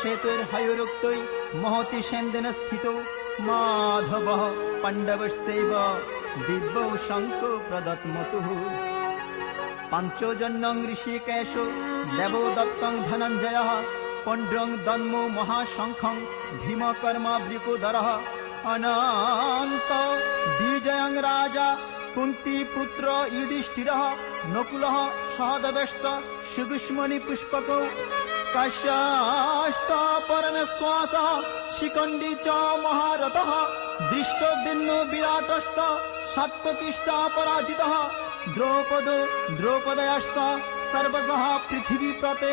श्वेतैर्हयोरुक्तै महति सेन्देन स्थितो माधवः पाण्डवश्चैव दिव्यौ शङ्खो प्रदत्मतुः। पाञ्चजन्यं ऋषिकेशो देवो दत्तं धनञ्जयः पण्ड्रं दन्मो महाशङ्खं भीमकर्मावृकोदरः। अनन्त विजयं राजा कुन्तीपुत्र युधिष्ठिरः नकुलः सहदेवश्च सुदुष्मणिपुष्पकौ काश्यश्च परमेश्वासः शिखण्डी च महारथः दृष्टद्युम्नो विराटश्च सात्वकीश्च पराजितः द्रौपदयश्च सर्वशः पृथिवीपते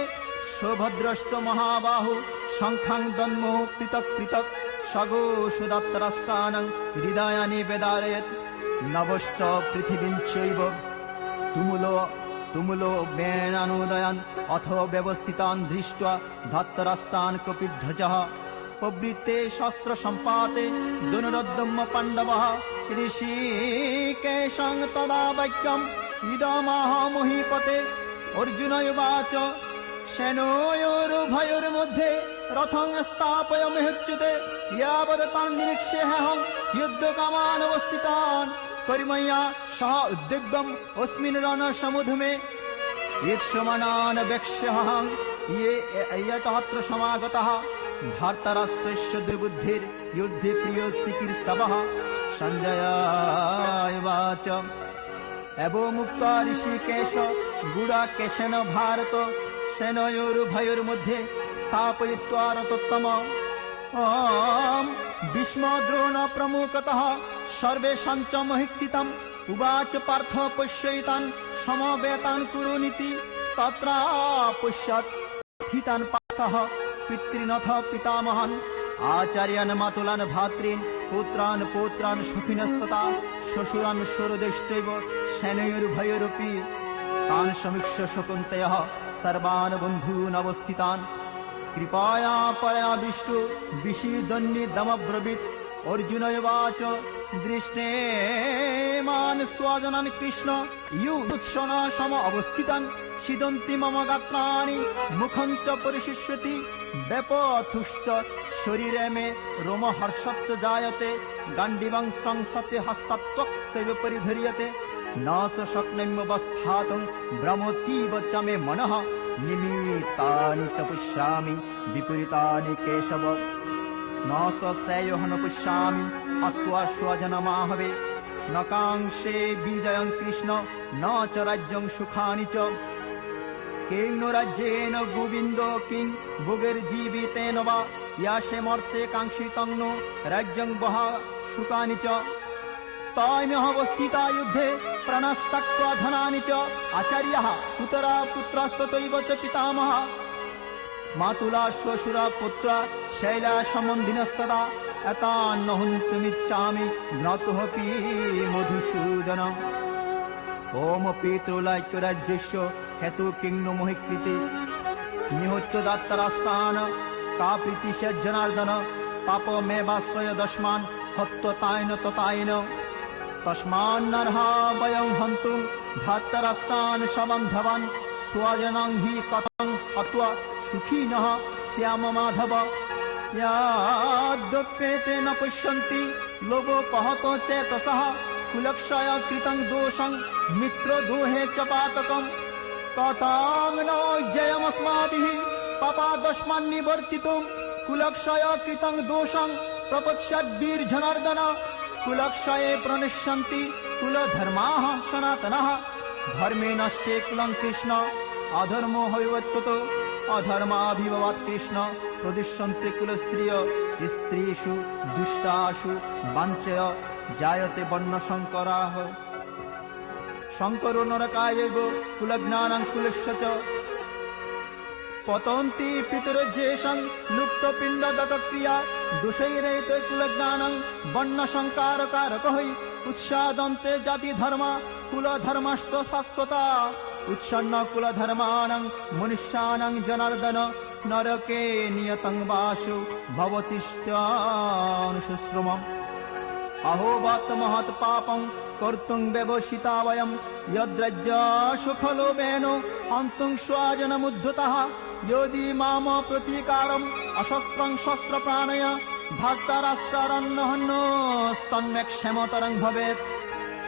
सौभद्रश्च महाबाहु शङ्खां दन्मो पृथक् पृथक् सगोषुदत्तराष्ट्राणां हृदयानि वेदारयत् नभश्च पृथिवीं चैव तुमुलो वेनानुदयान् अथ व्यवस्थितान् दृष्ट्वा धत्तराष्ट्रान् कपिध्वजः प्रवृत्ते शस्त्रसम्पाते धनुरुद्यम्य पाण्डवः ऋषिकेशं तदा वाक्यम् इदमाह महीपते। अर्जुन उवाच सेनयोरुभयोर्मध्ये रथं स्थापयाम्यच्युते यावत् तान् निरीक्ष्येऽहं युद्धकामानवस्थितान् परिमया सह उद्दिग्धम् अस्मिन् रणसमुद्यमे ईक्षमाणान् वेक्ष्यहं ये यतत्र समागतः धार्तराष्ट्रस्य दुर्बुद्धिर्युद्धे प्रियो चिकीर्षवः। सञ्जय उवाच एवमुक्त्वा ऋषिकेश गुडाकेशेन भारत सेनयोरुभयोर्मध्ये स्थापयित्वा रथोत्तमम् भीष्मद्रोण प्रमुखतः सर्वेषां च महीक्षितम् उवाच पार्थ पश्यैतान् समवेतान् कुरुनिति तत्र पश्यत् स्थितान् पार्थः पितॄनथ पितामहान् आचार्यान् मातुलान् भ्रातॄन् पुत्रान् पौत्रान् सुखिनस्तथा श्वशुरान् शूरदैश्चैव सेनयोरुभयोरपि तान् समीक्ष्य शकुन्तयः सर्वान् बन्धून् अवस्थितान् कृपया पराविष्टो विषीदन्निदमब्रवीत्। अर्जुन उवाच दृष्टेमान् स्वजनान् कृष्ण युत्सन सम अवस्थितान् सीदन्ति मम गात्राणि मुखं च परिशिष्यति व्यपथुश्च शरीरे मे रोमहर्षश्च जायते गाण्डीवं संसते हस्तात्वक्सेव परिधीयते न च शक्नोम्यवस्थातुं भ्रमतीव च मे मनः निमित्तानि च पश्यामि विपरीतानि केशव न च श्रेयोः न पश्यामि अत्वा स्वजनमाहवे न काङ्क्षे विजयं कृष्ण न च राज्यं सुखानि च किं नो राज्येन गोविन्द किं भोगैर्जीवितेन वा यासे मर्ते काङ्क्षितं नो राज्यं वः सुखानि च ताम्यवस्थिता युद्धे प्राणस्तक्त्वा धनानि च आचार्याः पुत्रा पुत्रस्तथैव च पितामहः मातुला श्वशुरा पुत्रा शैलासम्बन्धिनस्तदा एतान् हन्तुमिच्छामि ज्ञातुमपि मधुसूदन। ओम पितृलाक्यराज्यस्य हेतु किं नो मोहिकृते निहत्य दत्तराष्ट्रान् का प्रीतिस्य जनार्दन पापमेवाश्रय दस्मान् हत्वतायन ततायन तस्मान्नर्हा वयं हन्तुं धार्तराष्ट्रान् सबन्धवान् स्वजनं हि कथं हत्वा सुखिनः स्याम माधव। यद्यप्येते न पश्यन्ति लोभोपहतो चेतसः कुलक्षय कृतं दोषं मित्रद्रोहे च पातकम् कथं न जयमस्माभिः पापादस्मान्निवर्तितुं कुलक्षय कृतं दोषं प्रपश्यद्भिर्जनार्दन कुलक्षये प्रणश्यन्ति कुलधर्माः सनातनः धर्मे नष्टे कुलं कृष्ण अधर्मो हैवत्ततो अधर्माभिभवात् कृष्ण प्रदिश्यन्ते कुलस्त्रिय स्त्रीषु दुष्टासु वाञ्छय जायते वर्णशङ्कराः शङ्करो नरकायैव कुलज्ञानं कुलस्य च पतन्ति पितरज्येषां लुप्तपिण्डदत्तक्रिया दोषैरेते कुलज्ञानं वर्णसंकारकारकः उत्सादन्ते जातिधर्म कुलधर्मश्च शाश्वता उत्सन्न कुलधर्माणां मनुष्याणां जनार्दन नरके नियतं वासो भवतिष्ठानुशुश्रुमम्। अहोबत महत् पापं कर्तुं व्यवसिता वयं यद्रज्या सुखलोभेन हन्तुं स्वजनमुद्धतः यदि माम प्रतीकारम् अशस्त्रं शस्त्रप्राणय भक्तराष्ट्रारण्यहन्योस्तन्मेक्षमतरं भवेत्।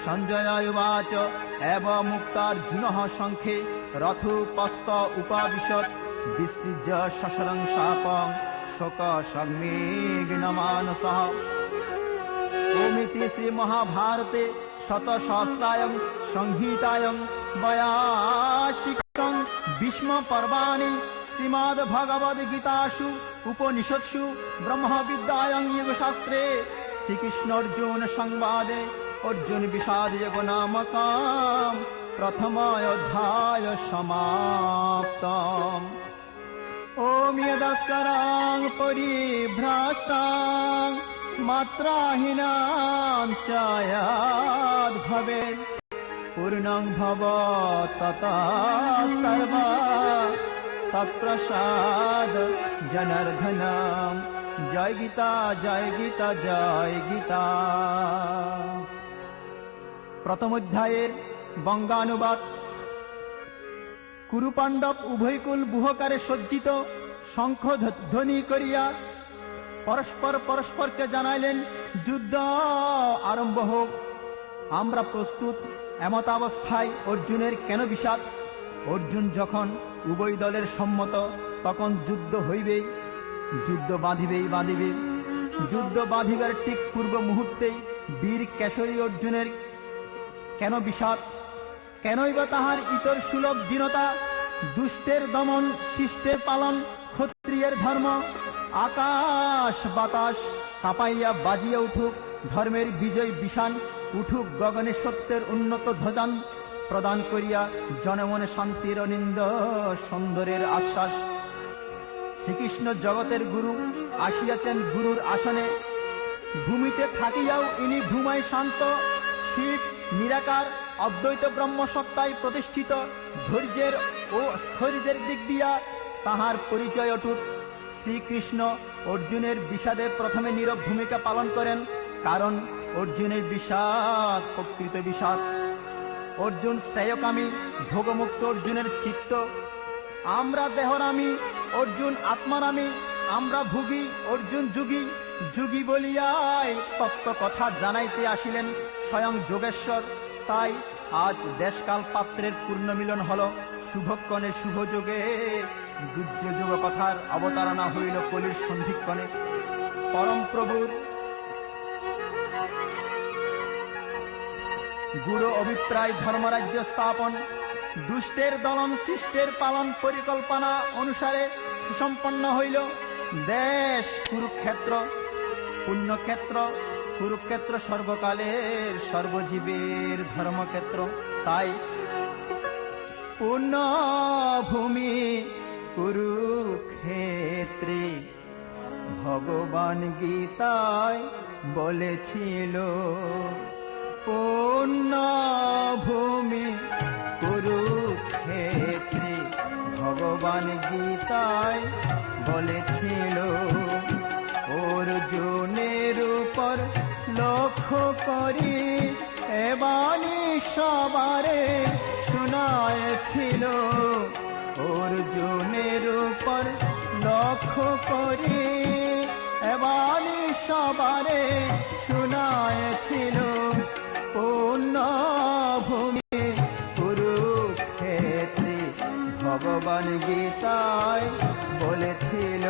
सञ्जय उवाच एव मुक्तार्जुनः शङ्खे रथोपस्थ उपाविशत् विसृज्य शशरं शापं शोकसंवेगिनमानसः। ओमिति श्रीमहाभारते शतसहस्रायां संहितायां वैयासिकं भीष्मपर्वाणि श्रीमद्भगवद्गीतासु उपनिषत्सु ब्रह्मविद्यायां योगशास्त्रे श्रीकृष्णार्जुन संवादे अर्जुन विषाद योग नामकं प्रथमाध्याय समाप्तम्। ओम यदस्करां परिभ्रष्टां मात्राहीनां च यद्भवेत् पूर्णं भवत् तथा सर्वा तत्प्रसाद जनार्दनम्। जय गीता जय गीता जय गीता। प्रथम अध्यायेर बंगानुबाद। कुरुपाण्डव उभयकुल बुहकारे सज्जित शंख ध्वनि करिया परस्पर परस्परके जानाइलेन युद्ध आरम्भ होक। आमरा प्रस्तुत। एमतावस्थाय अर्जुनेर केन विषाद? अर्जुन जखन उभय दलेर सम्मत तखन युद्ध हইবেই, युद्ध बाधिবেই। युद्ध बाधिবার ठीक पूर्व मुहूर्ते वीर केशरी अर्जुनेर केन विषाद? केनই বা তাহার ইতর সুলভ দীনতা? দুষ্টের দমন, শিষ্টের পালন ক্ষত্রিয়ের ধর্ম। আকাশ বাতাস কাঁপাইয়া বাজিয়া উঠুক ধর্মের বিজয় বিশান। উঠুক গগনে সত্যের উন্নত ধ্বজান প্রদান করিয়া জনমনে শান্তির অনিন্দ সুন্দরের আশ্বাস। শ্রীকৃষ্ণ জগতের গুরু আসিয়াছেন গুরুর আসনে। ভূমিতে থাকিয়াও ইনি ভূমায় শান্ত। শিব নিরাকার অদ্বৈত ব্রহ্ম সত্তায় প্রতিষ্ঠিত। ধৈর্যের ও স্থৈর্যের দিক দিয়া তাহার পরিচয় অটুট। শ্রীকৃষ্ণ অর্জুনের বিষাদে প্রথমে নীরব ভূমিকা পালন করেন, কারণ অর্জুনের বিষাদ প্রকৃত বিষাদ। অর্জুন শ্রেয়কামী, ভোগমুক্ত অর্জুনের চিত্ত। আমরা দেহরামী, অর্জুন আত্মারামী। আমরা ভুগি, অর্জুন যুগী। যুগী বলিয়াই তত্ত্ব কথা জানাইতে আসিলেন স্বয়ং যোগেশ্বর। তাই আজ দেশকাল পাত্রের পূর্ণ মিলন হল। শুভক্ষণে শুভযোগে দুর্য যুগ কথার অবতারণা হইল কলির সন্ধিক্ষণে। পরম প্রভুর গুরু অভিপ্রায় ধর্মরাজ্য স্থাপন। দুষ্টের দলন শিষ্টের পালন পরিকল্পনা অনুসারে সুসম্পন্ন হইল। দেশ কুরুক্ষেত্র, পুণ্যক্ষেত্র। কুরুক্ষেত্র সর্বকালের সর্বজীবের ধর্মক্ষেত্র। তাই পুণ্যভূমি কুরুক্ষেত্রে ভগবান গীতায় বলেছিল। পুণ্যভূমি কুরুক্ষেত্রে ভগবান গীতায় বলেছিল। অর্জুনের উপর লক্ষ্য করি এ বাণী সবারে শোনায়েছিল। অর্জুনের উপর লক্ষ্য করি এ বাণী সবারে শোনায়েছিল। পুণ্যভূমি কুরুক্ষেত্রে ভগবান গীতায় বলেছিল।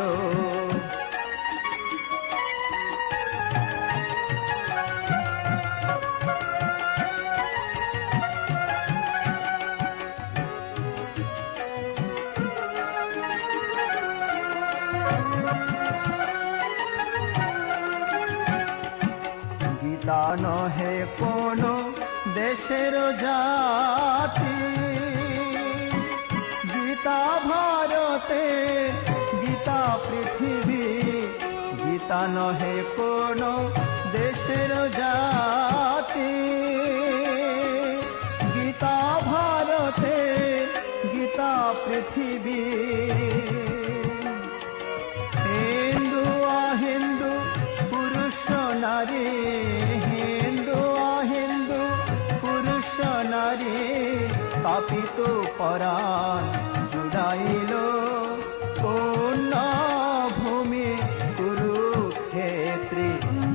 গীতা নহে কোনো দেশের জাতি, গীতা ভারতে, গীতা পৃথিবী। গীতা নহে কোনো দেশের জাতি, গীতা ভারতে, গীতা পৃথিবী। হিন্দু অহিন্দু পুরুষ নারী তাপিত পরাণ জুড়াইল পূর্ণ ভূমি কুরুক্ষেত্রে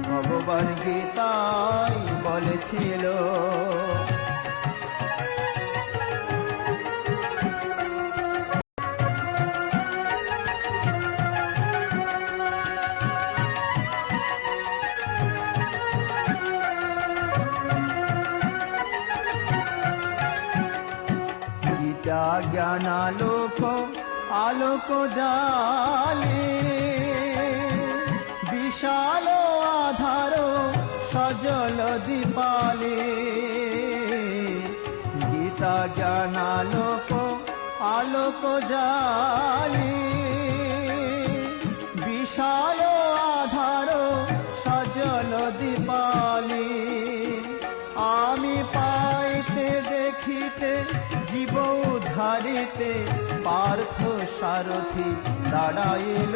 ভগবান গীতায় বলেছিল। গীতা জ্ঞানালোক আলোক জালে বিশাল আধার সজল দীপালে। গীতা জ্ঞানালোক আলোক জালে বিশাল আধার সজল দীপালে। আমি পাইতে দেখিতে জীব উদ্ধারিতে পার্থ সারথি দাঁড়াইল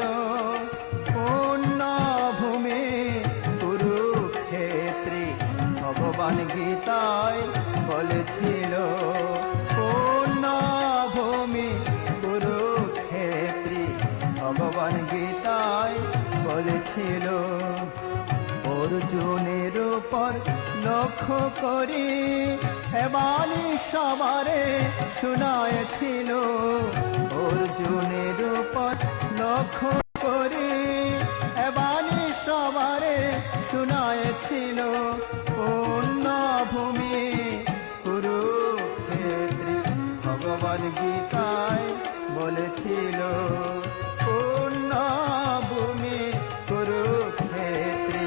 পূর্ণ ভূমে কুরুক্ষেত্রে ভগবান গীতায় বলেছিল। পূর্ণ ভূমি কুরুক্ষেত্রে ভগবান গীতায় বলেছিল। অর্জুনের উপর লক্ষ্য করি এবানি সবারে শুনায়েছিল। অর্জুনের উপর লক্ষ্য করি এবানি সবারে শুনায়েছিল। পূর্ণ ভূমি কুরুক্ষেত্রে ভগবান গীতায় বলেছিল। পূর্ণ ভূমি কুরুক্ষেত্রে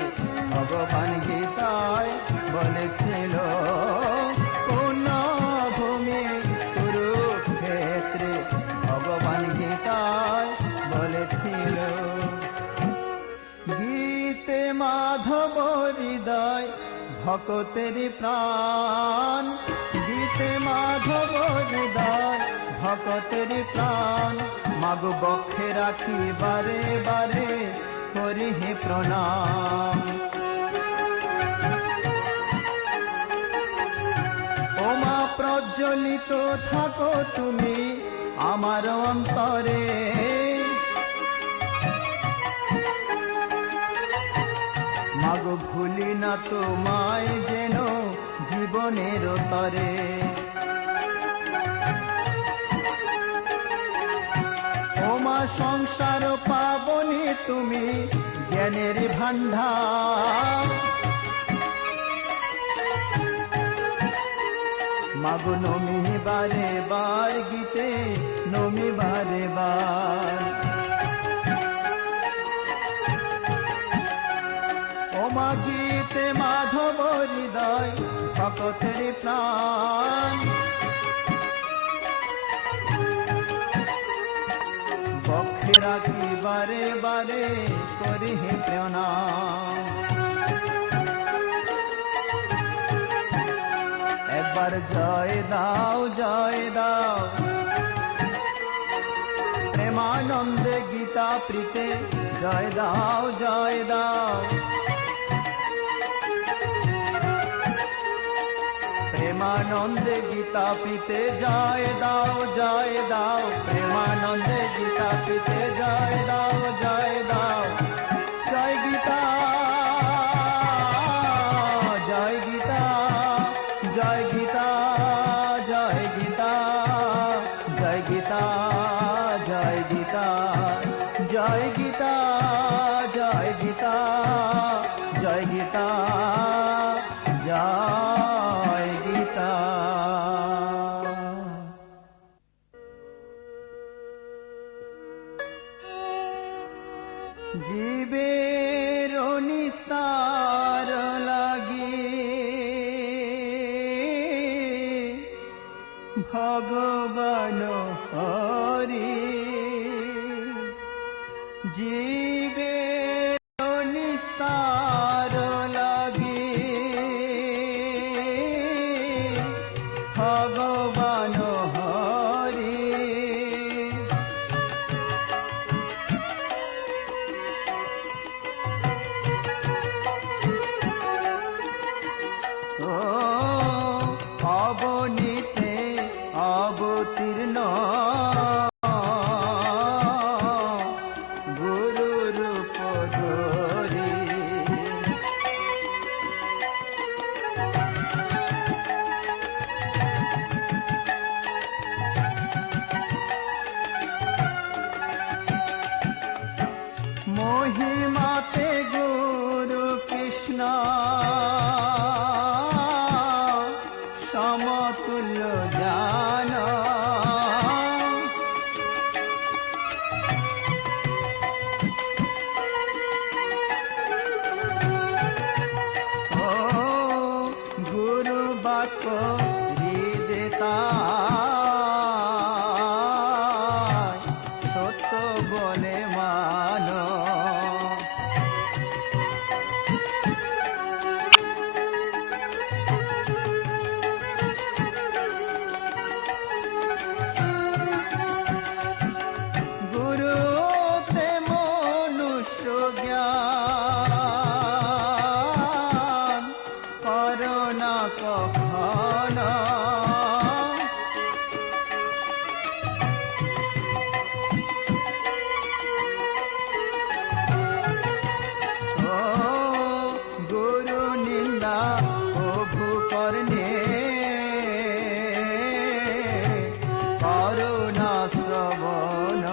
ভগবান গীতায় বলেছিল। পূর্ণ ভূমি কুরুক্ষেত্রে ভগবান গীতায় বলেছিল। গীতে মাধব হৃদয় ভকতের প্রাণ। গীতে মাধব হৃদয় ভকতের প্রাণ। মাগো বক্ষে রাখি বারে বারে করি হে প্রণাম। ও মা প্রজ্বলিত থাকো তুমি আমার অন্তরে। মাগো ভুলি না তোমায় যেন জীবনের তরে। ও মা সংসার পাবনি তুমি জ্ঞানের ভান্ডার। মাগো নমি বারে বার গীতে নমি বারে বার। ও মা গীতে মাধব হৃদয় ভকতের প্রাণ। বক্ষে রাখি বারে বারে করি হে প্রণাম। একবার জয় দাও জয় দাও প্রেমানন্দে গীতা প্রীতে জয় দাও জয় দাও। প্রেমানন্দে গীতা প্রীতে জয় দাও জয় দাও। প্রেমানন্দে গীতা প্রীতে জয় দাও জয় দাও। জয় গীতা জয় গীতা জয় গীতা জয় গীতা জয় গীতা জয় গীতা জয় গীতা জয় গীতা জয় গীতা জয় গীতা। জীবের নিস্তার লাগি ভগবান হরি। জীবের নিস্তার লাগি ভগবান হরি। অবনীতে মহিমাতে গুরু কৃষ্ণ সমতুল্য জান। ও গুরু বাক্য হৃদয় সত্য বলে মান। গুরুতে মনুষ্য জ্ঞান করোনা কখন। ও গুরু নিন্দা প্রভু করনে করুণা শ্রবণ।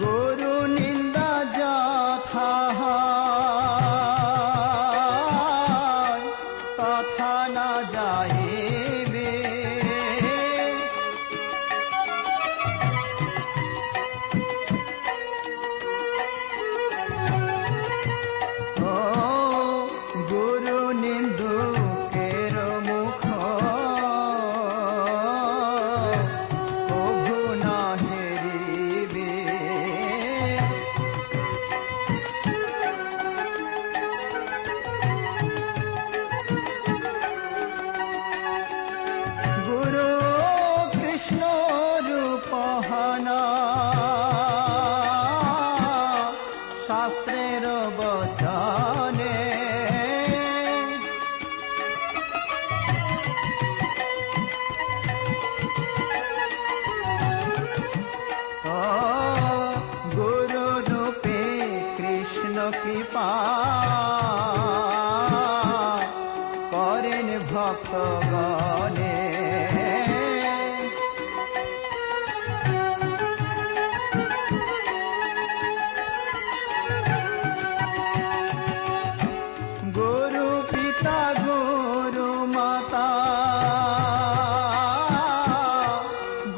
গুরু নিন্দা যথা হয় তথা না যাইবে। ও গুরু নিন্দুকের মুখ প্রভু না হেরিবে। গুরু কৃষ্ণ রূপ হনা শাস্ত্রের বচনে। ও গুরু রূপে কৃষ্ণ কৃপা করেন ভক্তগণে। গুরু পিতা গুরু মাতা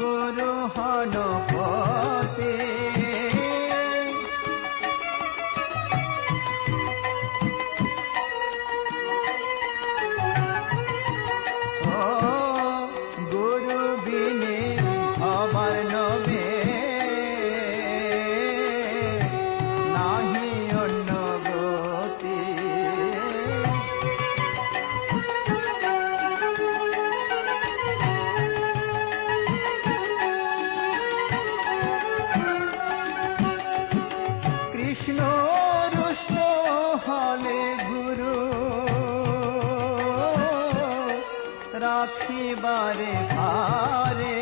গুরু হনপতে। ও গুরু বিনে হবার নবে নাহি অন্য গতি। কৃষ্ণ রুষ্ট হলে গুরু রাখিবারে ভারে।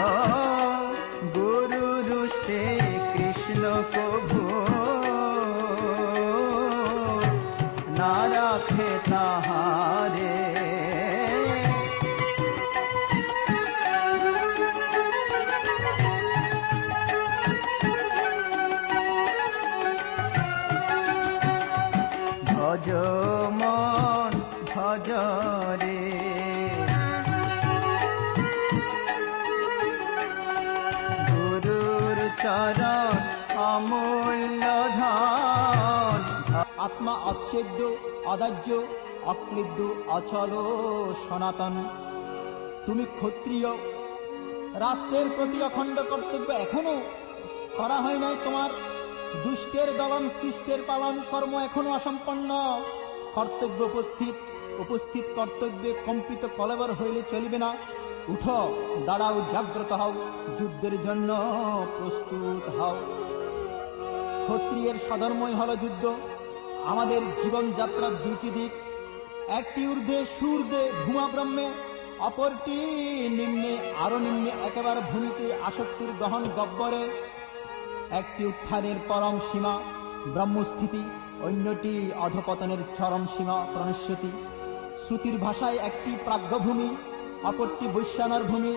ও গুরু রুষ্টে কৃষ্ণ প্রভু না রাখে তাহারে। ভজ মন ভজ রে গুরুর চরণ অমূল্য ধন। আত্মা অচ্ছেদ্য অদাহ্য অক্লিদ্য অচল সনাতন। তুমি ক্ষত্রিয়, রাষ্ট্রের প্রতি অখণ্ড কর্তব্য এখনো করা হয় নাই তোমার। দুষ্টের দলন শিষ্টের পালন কর্ম এখনো অসম্পন্ন। কর্তব্য উপস্থিত কর্তব্যে কম্পিত কলেবর হইলে চলিবে না। উঠো, দাঁড়াও, জাগ্রত হও, যুদ্ধের জন্য প্রস্তুত হও। ক্ষত্রিয়ের সধর্মই হল যুদ্ধ। আমাদের জীবনযাত্রার দুইটি দিক, একটি ঊর্ধ্বে সুর্ধ্বে ভূমা ব্রহ্মে, অপরটি নিম্নে, আরো নিম্নে একেবারে ভূমিতে আসক্তির গহন গব্বরে। একটি উত্থানের পরম সীমা ব্রহ্মস্থিতি, অন্যটি অধপতনের চরম সীমা প্রণশ্যতি। শ্রুতির ভাষায় একটি প্রাজ্ঞভূমি, অপরটি বৈশ্যানার ভূমি।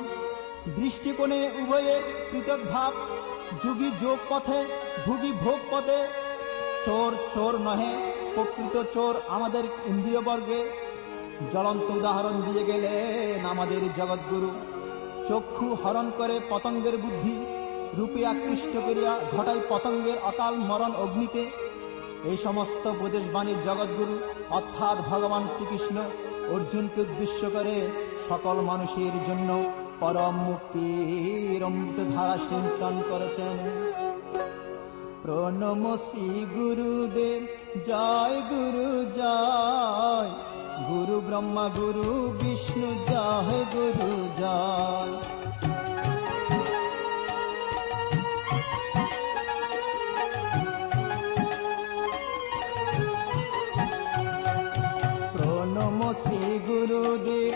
দৃষ্টিকোণে উভয়ের পৃথক ভাব, যুগী যোগ পথে, ভুগি ভোগ পথে। চোর চোর নহে, প্রকৃত চোর আমাদের ইন্দ্রিয়বর্গে। জ্বলন্ত উদাহরণ দিয়ে গেলেন আমাদের জগৎগুরু। চক্ষু হরণ করে পতঙ্গের বুদ্ধি, রূপে আকৃষ্ট করিয়া ঘটায় পতঙ্গের অকাল মরণ অগ্নিতে। এই সমস্ত উপদেশবাণীর জগৎগুরু অর্থাৎ ভগবান শ্রীকৃষ্ণ অর্জুনকে উদ্দেশ্য করে সকল মানুষের জন্য পরম মুক্তির অমৃত ধারা সিঞ্চন করেছেন। প্রণম শ্রী গুরুদেব, জয় গুরু জয়। গুরু ব্রহ্মা গুরু বিষ্ণু, জয় গুরু জয়। প্রণম শ্রী গুরুদেব,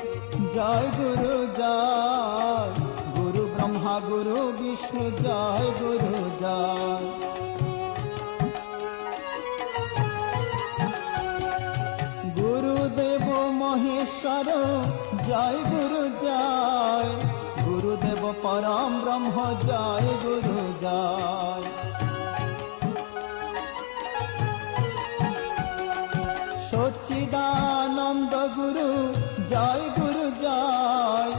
জয় গুরু জয়। গুরু ব্রহ্মা গুরু বিষ্ণু, জয় গুরু জয়। গুরুদেব মহেশ্বর, জয় গুরু জয়। গুরুদেব পরম ব্রহ্ম, জয় গুরু জয়। সচ্চিদানন্দ গুরু, জয় গুরু জয়।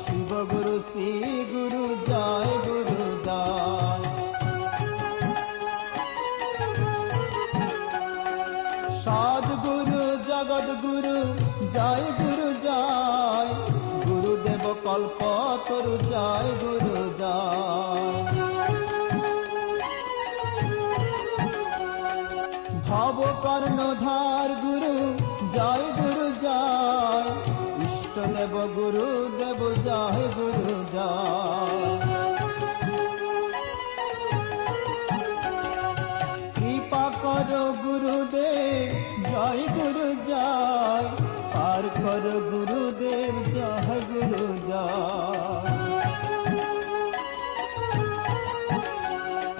শিব গুরু শ্রী গুরু, জয় গুরু জয়। সদ্গুরু জগদ্গুরু, জয় গুরু জয়। গুরুদেব কল্পতরু, জয় গুরু জয়। ভব কর্ণধার গুরু, জয় গুরু জয়। ইষ্টদেব গুরু দেব, জয় গুরু জয়। কৃপা কর গুরুদেব, জয় গুরু জয়। পার কর গুরুদেব, জয় গুরু জয়।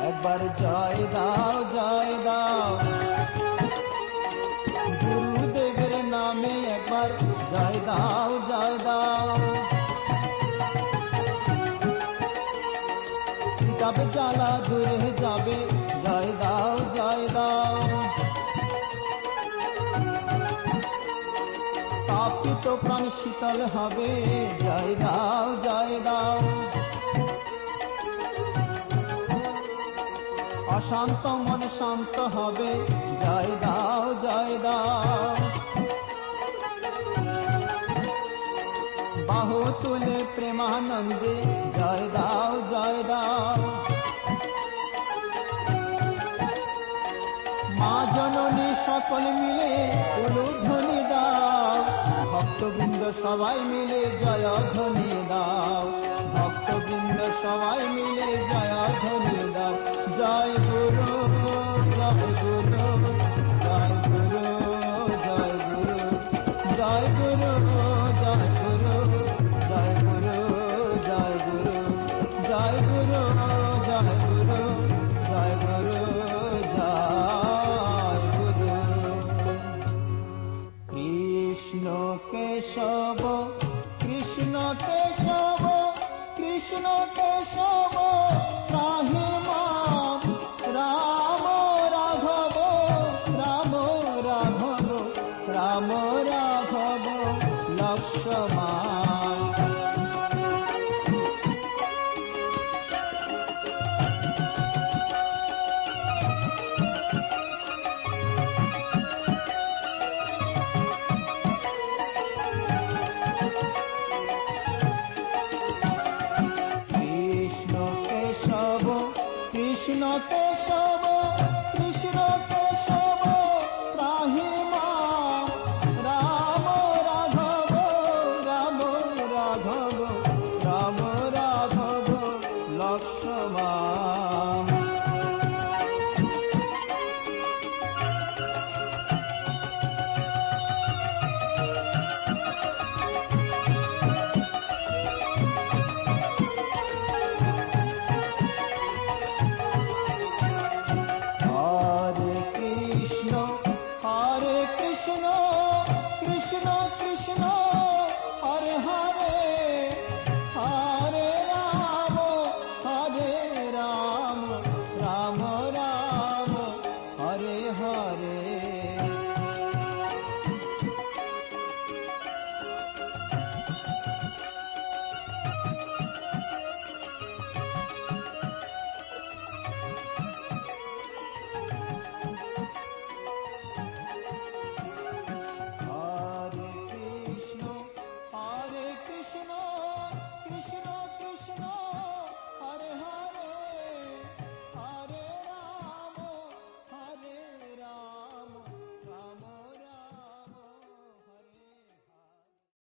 একবার জয় দাও, জয় দাও গুরুদেবের নামে, একবার জয় দাও, জয় দাও। কিতাব জ্বালা দূরে যাবে, জয় দাও, জয় দাও। তাপিত প্রাণ শীতল হবে, জয় দাও, জয় দাও। অশান্ত মন শান্ত হবে, জয় দাও, জয় দাও। বাহু তুলে প্রেমানন্দে, জয় দাও, জয় দাও। মা জননী সকল মিলে উলুধ্বনি দাও। ভক্তবৃন্দ সবাই মিলে জয় ধ্বনি দাও। ভক্তবৃন্দ সবাই মিলে জয় ধ্বনি দাও। জয় গুরু, জয় গুরু, জয় গুরু, জয় গুরু, জয় গুরু, জয় গুরু, জয় গুরু, জয় গুরু, জয় গুরু, জয় গুরু, জয় গুরু, জয় গুরু। কৃষ্ণ কেশব, কৃষ্ণ কেশব, কৃষ্ণ কেশব রাহে মাম। রাম রাঘব, রাম রাঘব, রাম রাঘব লক্ষ্মণ। কৃষ্ণ কেশব, কৃষ্ণ কেশব, কৃষ্ণ